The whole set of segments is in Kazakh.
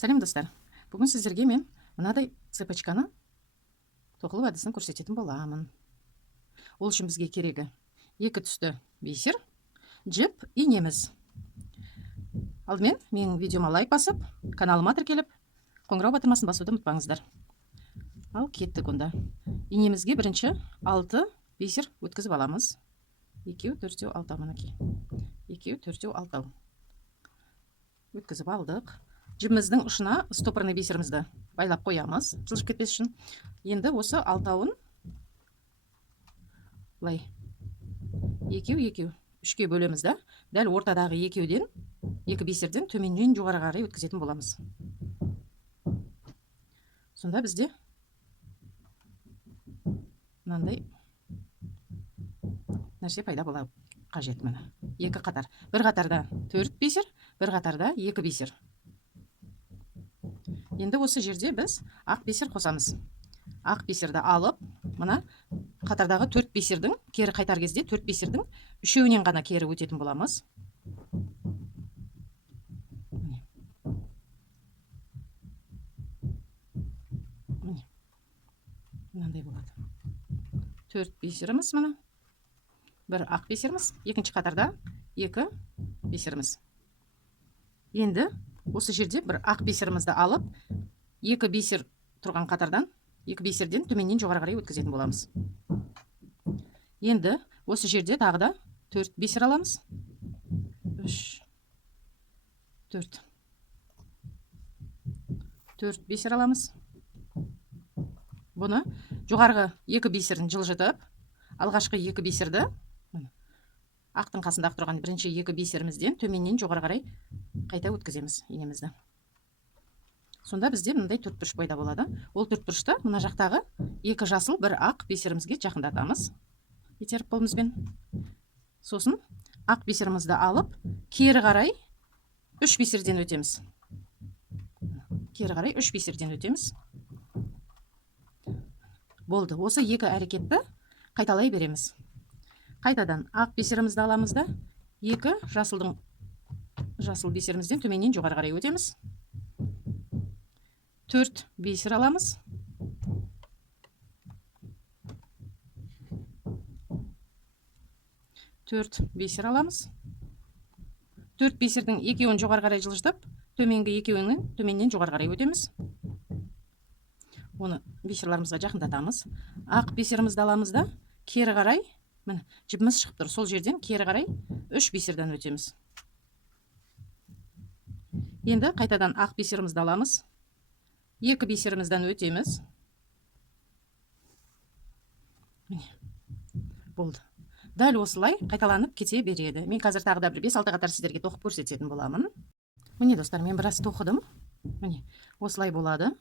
Сәлем достар. Бүгін сіздерге мен мынадай цепочканы тоқылу әдісін көрсететін боламын. Ол үшін бізге керегі екі түсті бисер, жіп, инеміз. Алдымен менің видеома лайк басып, каналыма тіркеліп, қоңырау батырмасын басуды ұмытпаңыздар. Ал кеттік онда. Инемізге бірінші 6 бисер өткізіп аламыз. 2, 4, 6 мінекей. 2, 4, 6. Өткізіп алдық. Жібіміздің ұшына стопорный бисерімізді байлап қоямыз, жылжып кетпес үшін. Енді осы 6-ауын былай 2, 3-ке бөлеміз да, дәл ортадағы 2 бисерден төменнен жоғарыға қарай өткізетін боламыз. Сонда бізде мынандай нәрсе пайда бола қажет міне. 2 қатар. Бір қатарда 4 бисер, бір қатарда 2 бисер. Енді осы жерде біз ақ бисер қосамыз. Ақ бисерді алып, мына қатардағы 4 бисердің кері қайтар кезде 4 бисердің үшеуінен ғана кері өтетін боламыз. Мынандай болады. 4 бисеріміз мына. Бір ақ бисеріміз, екінші қатарда 2 бисеріміз. Енді осы жерде бір ақ бисерімізді алып, 2 бисер тұрған қатардан 2 бисерден төменнен жоғары қарай өткізетін боламыз. Енді осы жерде тағы да 4 бисер аламыз. 3, 4. 4 бисер аламыз. Бұны жоғарғы 2 бисерін жылжытып, алғашқы 2 бисерді ақтың қасындағы тұрған бірінші 2 бисерімізден төменнен жоғары қарай қайта өткіземіз инемізді. Сонда бізде мындай төртбұрыш пайда болады. Ол төртбұрышты мына жақтағы 2 жасыл, бір ақ бисерімізге жақындатамыз. Итеріп қолымызбен. Сосын ақ бисерімізді алып, кері қарай 3 бисерден өтеміз. Кері қарай 3 бисерден өтеміз. Болды. Осы 2 әрекетті қайталай береміз. Қайтадан ақ бисерімізді аламыз да, 2 жасыл бисерімізден төменнен жоғары қарай өтеміз. 4 бисер аламыз. 4 бисер аламыз. 4 бисердің 2-ін жоғары қарай жылжытып, төменгі 2-ін төменнен жоғары қарай өтеміз. Оны бисерларымызға жақындатамыз. Ақ бисерімізді аламыз да, кері қарай, міне, жібіміз шығып тұр. Сол жерден кері қарай 3 бисерден өтеміз. Енді қайтадан ақ бисерімізді аламыз. 2 бисерімізден өтеміз. Міне, болды. Дәл осылай қайталанып кете береді. Мен қазір тағы да бір 5-6 қатар сіздерге тоқып көрсететін боламын. Міне достар, мен біраз тоқыдым. Міне, осылай болады.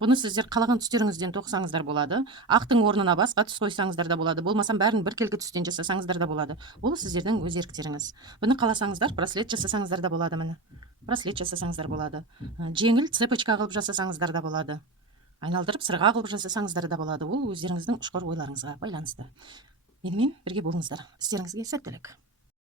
Бұны сіздер қалаған түстеріңізден тоқсаңыздар болады. Ақтың орнына басқа түс қойсаңыздар да болады. Болмасам бәрін біркелкі түстен жасасаңыздар да болады. Ол сіздердің өз еріктеріңіз. Бұны қаласаңыздар, браслет жасасаңыздар да болады міне. Браслет жасасаңыздар болады. Жеңіл цепочка қылып жасасаңыздар да болады. Айналдырып сырға қылып жасасаңыздар да болады. Ол өздеріңіздің ұшқыр ойларыңызға байланысты. Менімен бірге болыңыздар. Істеріңізге сәттілік.